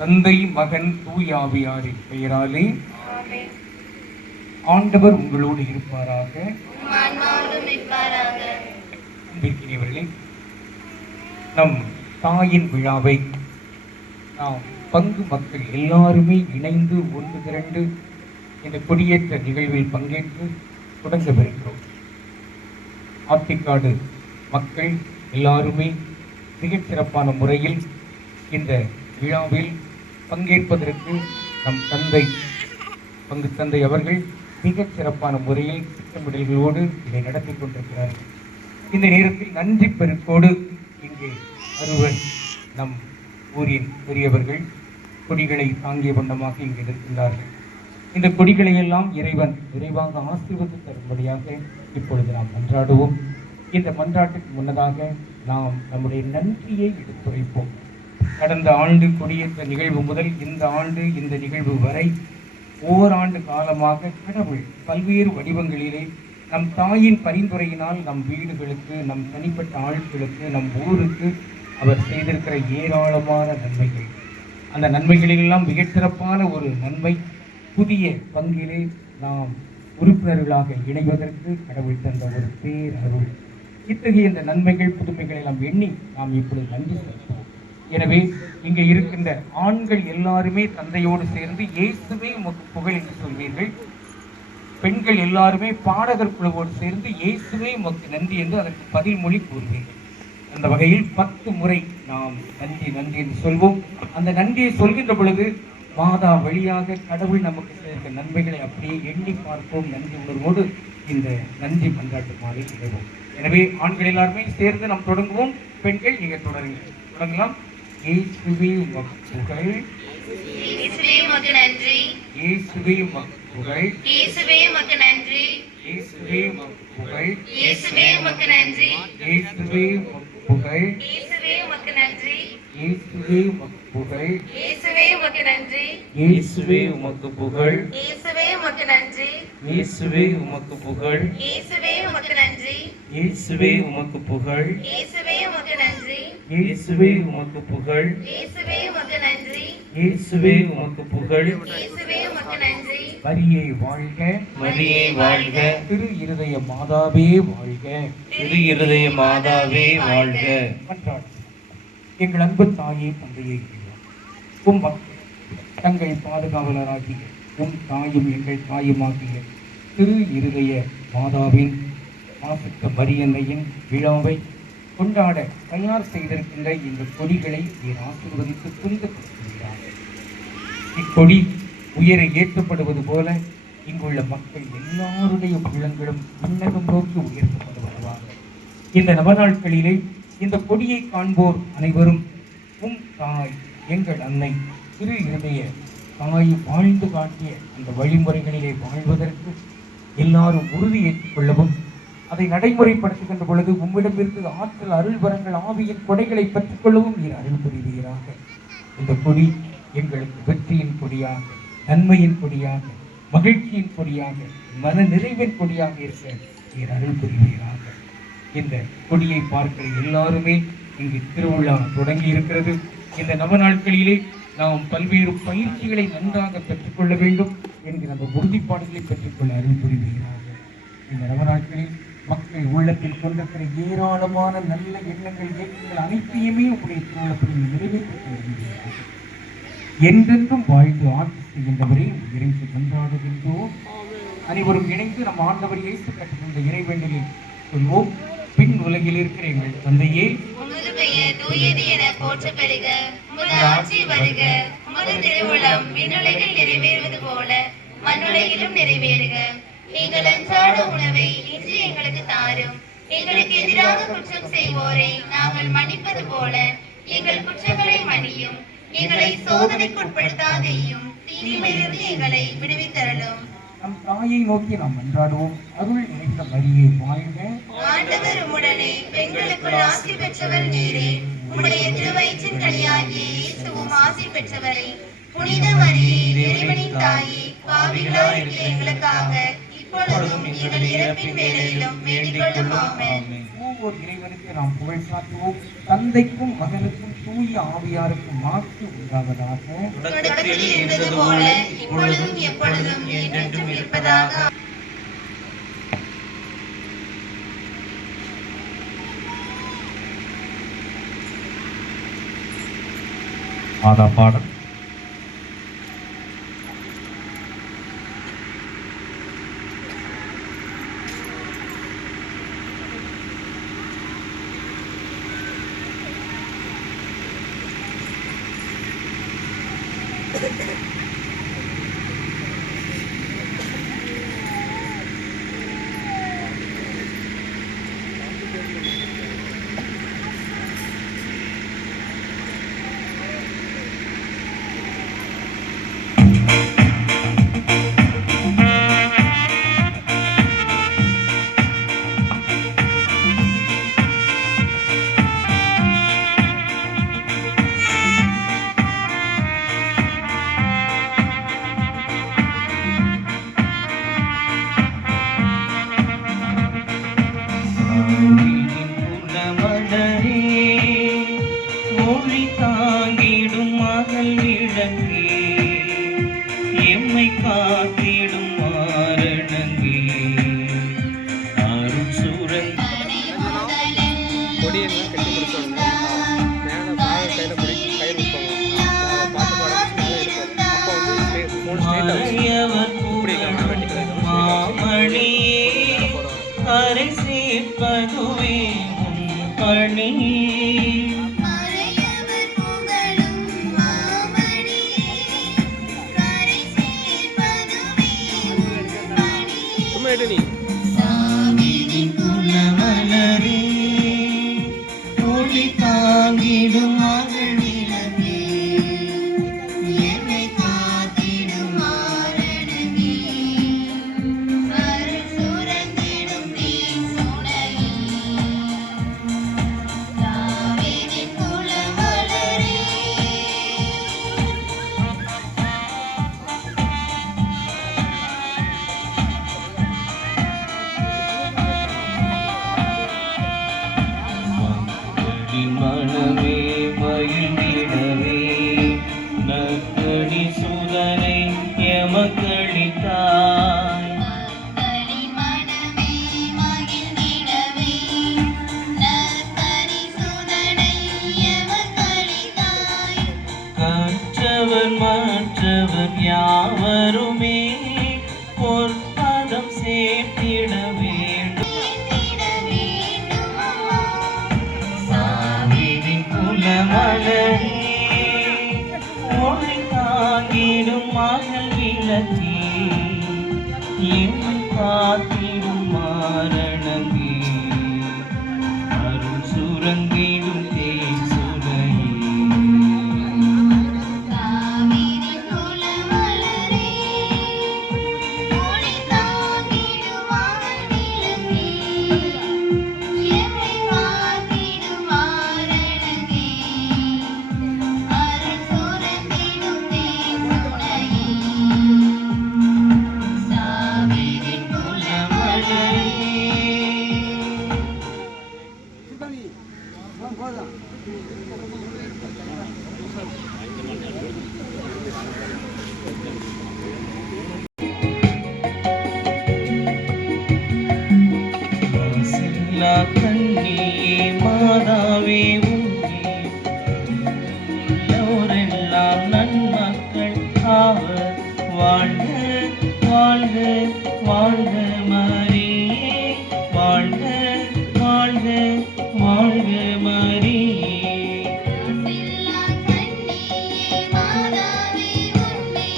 தந்தை, மகன், தூய ஆவியாரின் பெயராலே ஆண்டவர் உங்களோடு இருப்பாராக. அன்பிற்கினியவர்களே, நம் தாயின் விழாவை நாம் பங்கு மக்கள் எல்லாருமே இணைந்து ஒன்று திரண்டு இந்த கொடியேற்ற நிகழ்வில் பங்கேற்று தொடங்கவிருக்கிறோம். ஆத்திக்காடு மக்கள் எல்லாருமே மிகச் சிறப்பான முறையில் இந்த விழாவில் பங்கேற்பதற்கு நம் பங்கு தந்தை அவர்கள் மிகச் சிறப்பான முறையில் திட்டமிடல்களோடு இதை நடத்தி கொண்டிருக்கிறார்கள். இந்த நேரத்தில் நன்றி பெருக்கோடு இங்கே அறுவர் நம் ஊரின் பெரியவர்கள் கொடிகளை தாங்கிய வண்ணமாக இங்கே இருக்கின்றார்கள். இந்த கொடிகளை எல்லாம் இறைவன் விரைவாக ஆசீர்வதித்து தரும்படியாக இப்பொழுது நாம் மன்றாடுவோம். இந்த மன்றாட்டுக்கு முன்னதாக நாம் நம்முடைய நன்றியை எடுத்துரைப்போம். கடந்த ஆண்டு கொடியேற்ற நிகழ்வு முதல் இந்த ஆண்டு இந்த நிகழ்வு வரை ஓராண்டு காலமாக கடவுள் பல்வேறு வடிவங்களிலே நம் தாயின் பரிந்துரையினால் நம் வீடுகளுக்கு, நம் தனிப்பட்ட ஆட்களுக்கு, நம் ஊருக்கு அவர் செய்திருக்கிற ஏராளமான நன்மைகள். அந்த நன்மைகளிலெல்லாம் மிகச் சிறப்பான ஒரு நன்மை, புதிய பங்கிலே நாம் உறுப்பினர்களாக இணைவதற்கு கடவுள் தந்த ஒரு பேரருள். இத்தகைய இந்த நன்மைகள், புதுமைகளை எல்லாம் எண்ணி நாம் இப்பொழுது நன்றி செலுத்துவோம். எனவே இங்கே இருக்கின்ற ஆண்கள் எல்லாருமே தந்தையோடு சேர்ந்து இயேசுவே உமக்கு புகழ் என்று சொல்வீர்கள். பெண்கள் எல்லாருமே பாடகர் குழுவோடு சேர்ந்து இயேசுவே உமக்கு நன்றி என்று அதற்கு பதில் மொழி கூறுவீர்கள். அந்த வகையில் 10 முறை நாம் நன்றி நன்றி என்று சொல்வோம். அந்த நன்றியை சொல்கின்ற பொழுது மாதா வழியாக கடவுள் நமக்கு செய்த நன்மைகளை அப்படியே எண்ணி பார்ப்போம். நன்றி உணர்வோடு இந்த நன்றி மன்றாட்டு மாலை இணைவோம். எனவே ஆண்கள் எல்லாருமே சேர்ந்து நாம் தொடங்குவோம். பெண்கள் நீங்கள் தொடங்கலாம். இயேசுவே உமக்கு புகழ், இயேசுவே உமக்கு நன்றி, இயேசுவே உமக்கு புகழ், இயேசுவே உமக்கு நன்றி, இயேசுவே உமக்கு புகழ், இயேசுவே உமக்கு நன்றி, இயேசுவே உமக்கு புகழ், இயேசுவே உமக்கு நன்றி, இயேசுவே உமக்கு புகழ், இயேசுவே உமக்கு நன்றி, இயேசுவே உமக்கு புகழ், இயேசுவே உமக்கு நன்றி, இயேசுவே உமக்கு புகழ், இயேசுவே உமக்கு நன்றி, இயேசுவே உமக்கு புகழ், இயேசுவே உமக்கு நன்றி, இயேசுவே உமக்கு புகழ், இயேசுவே உமக்கு நன்றி, இயேசுவே உமக்கு புகழ். இயேசுவே உமக்கு நன்றி. மரியே வாழ்க, மரியே வாழ்க, திரு இருதய மாதாவே வாழ்க, திரு இருதய மாதாவே வாழ்க. மன்றாடு. எங்கள் அன்பு தாயே, தந்தையே, உம் மக்கள் தங்கள் பாதுகாவலராகிய உம் தாயும் எங்கள் தாயுமாகிய திரு இருதய மாதாவின் மாசற்ற மரியன்னையின் விழாவை கொண்டாட தயார் செய்திருக்கின்ற இந்த கொடிகளை நீர் ஆசீர்வதித்து துரிதப்படுத்துகிறார். இக்கொடி உயர ஏற்றப்படுவது போல இங்குள்ள மக்கள் எல்லாருடைய உள்ளங்களும் விண்ணகம் நோக்கி உயர்த்தப்பட்டு வருவார்கள். இந்த நவநாட்களிலே இந்த கொடியை காண்போர் அனைவரும் உம் தாய், எங்கள் அன்னை திரு இருதய தாய் வாழ்ந்து காட்டிய அந்த வழிமுறைகளிலே வாழ்வதற்கு எல்லாரும் உறுதி ஏற்றுக்கொள்ளவும், அதை நடைமுறைப்படுத்துகின்ற பொழுது உம்மிடமிருந்து ஆற்றல், அருள் வரங்கள், ஆவியின் கொடைகளை பெற்றுக்கொள்ளவும் நீர் அருள் புரிவீராக. இந்த கொடி எங்களுக்கு வெற்றியின் கொடியாக, நன்மையின் கொடியாக, மகிழ்ச்சியின் கொடியாக, மன நிறைவின் கொடியாக இருக்க நீர் அருள் புரிவீராக. இந்த கொடியை பார்க்கிற எல்லாருமே இங்கு திருவிழா தொடங்கி இருக்கிறது. இந்த நவநாட்களிலே நாம் பல்வேறு பயிற்சிகளை நன்றாக பெற்றுக்கொள்ள வேண்டும் என்கிற அந்த உறுதிப்பாடுகளை பெற்றுக்கொள்ள அருள் புரிவீராக. இந்த நவநாட்களில் மக்கள் உள்ளத்தில் கொண்டிருக்கிற ஏராளமான நல்ல எண்ணங்கள், இயக்கங்கள் அனைத்தையுமே உங்களுடைய திருவிழத்தில் நிறைவேற்றிக் கொள்கின்றீர்கள். என்றென்றும் வாழ்ந்து ஆட்சி செய்கின்றவரை இறைந்து கொண்டாடுகின்றோம். அனைவரும் இணைந்து நம் ஆண்டவர் இயேசு கற்றுக்கொண்ட இறைவேண்டலில் சொல்வோம். பின் உலகில் இருக்கிற எங்கள் தந்தையே, உமது பெயர் தூயது என போற்றப் பெறுக. உமது ஆட்சி வருக. உமது திருவுளம் விண்ணுலகில் நிறைவேறுவது போல மண்ணுலகிலும் நிறைவேறுக. எங்கள் அன்றாட உணவை இன்று எங்களுக்கு தாரும். எங்களுக்கு எதிராக குற்றம் செய்வோரை நாங்கள் மன்னிப்பது போல எங்கள் குற்றங்களை மன்னியும். எங்களை சோதனைக்கு உட்படுத்தாதேயும், தீமையிலிருந்து எங்களை விடுவித்தருளும். நம் தாயை நோக்கி நாம் மன்றாடுவோம். அருள் நிறைந்த மரியே வாழ்க, ஆண்டவர் உம்முடனே, பெண்களுக்குள் ஆசி பெற்றவர் நீரே. உம்முடைய திருவயிற்றின் கனியாகிய இயேசுவும் ஆசி பெற்றவரே. புனித மரியே, இறைவனின் தாயே, பாவிகளாய் இருக்கிற எங்களுக்காக இப்பொழுதும் எங்கள் இறப்பின் வேளையிலும் வேண்டிக் கொள்ளும். ஆமென். ஒவ்வொரு இறைவனுக்கு நாம் புகழ் சாட்டுவோம். தந்தைக்கும் மகனுக்கும் தூய ஆவியாருக்கும் மாற்று உண்டாவதாக. தொடக்கத்தில் இருந்தது போல இப்பொழுதும் எப்பொழுதும் என்றென்றும் இருப்பதாக. மாதா பாடல். மொழி தாங்கிடும் மகள் விளக்கே, எம்மை காத்திடும் மாரணங்கே, அருள் சுரங்க மாமணியே கரை சேர்ப்பதுவே உன் பணி. குலமலரே ஒளி தாங்கிடும் மகள் விளக்கே, எம்மை காத்திடும் மாரணங்கே, அருள் சுரந்திடும் தேன் சுனையே. தாவீதின் குலமலரே மனமே மகிழ்ந்திடவே நற்கடி சுதனை எமக்களித்தாய். மக்களி மனமே மகிழ்ந்திடவே நற்பரி சுதனை எமக்களித்தாய். கற்றவர் மற்றவர் யாவருமே பொற்பதம் சேர்த்திட வேண்டும். சேர்த்திட வேண்டும் தாவீதின் குலமலரே ஒளி தாங்கிடும் மகள் விளக்கே, எம்மை காத்திடும் மாரணங்கே, அருள் சுரந்திடும் தேன் சுனையே. தாவீதின் குலமலரே ஒளி தாங்கிடும் மகள் விளக்கே, எம்மை காத்திடும் மாரணங்கே, அருள் சுரந்திடும் தேன் சுனையே. தாவீதின் குலமலரே மாசில்லா கண்ணியே மாதாவே உன்னே எல்லோரெல்லாம் நன்மக்கள் ஆவர். வாழ்க வாழ்க வாழ்க மரியே, வாழ்க வாழ்க வாழ்க மரியே. மாசில்லா கன்னியே மாதாவே உன்னை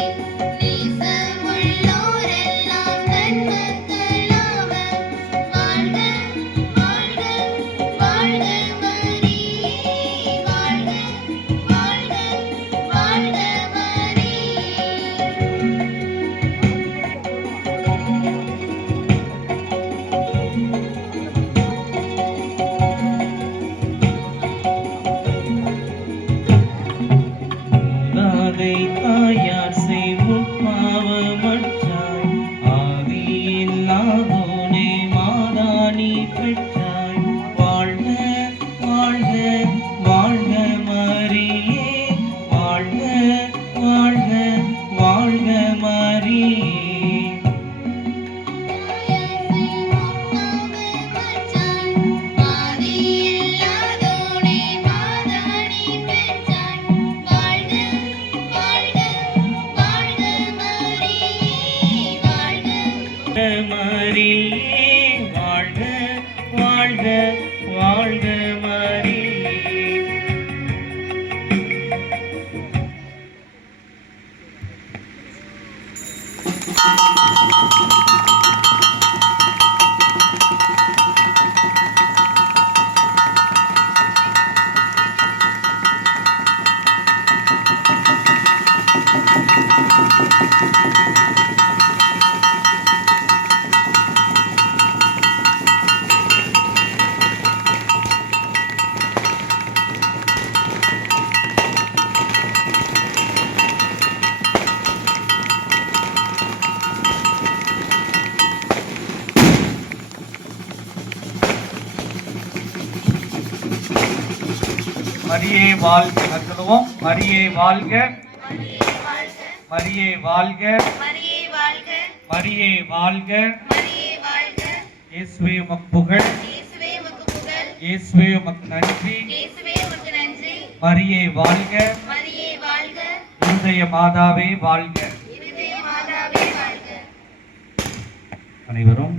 மரியே வாழ்க. சொல்லுவோம், மரியே வாழ்க, மரியே வாழ்க, மரியே வாழ்க, மரியே வாழ்க. மரியே வாழ்க. இயேசுவே உமக்கு புகழ், இயேசுவே உமக்கு புகழ், இயேசுவே உமக்கு நன்றி. இயேசுவே உமக்கு நன்றி. மரியே வாழ்க, மரியே வாழ்க, இருதய மாதாவே வாழ்க. இருதய மாதாவே வாழ்க. அனைவரும்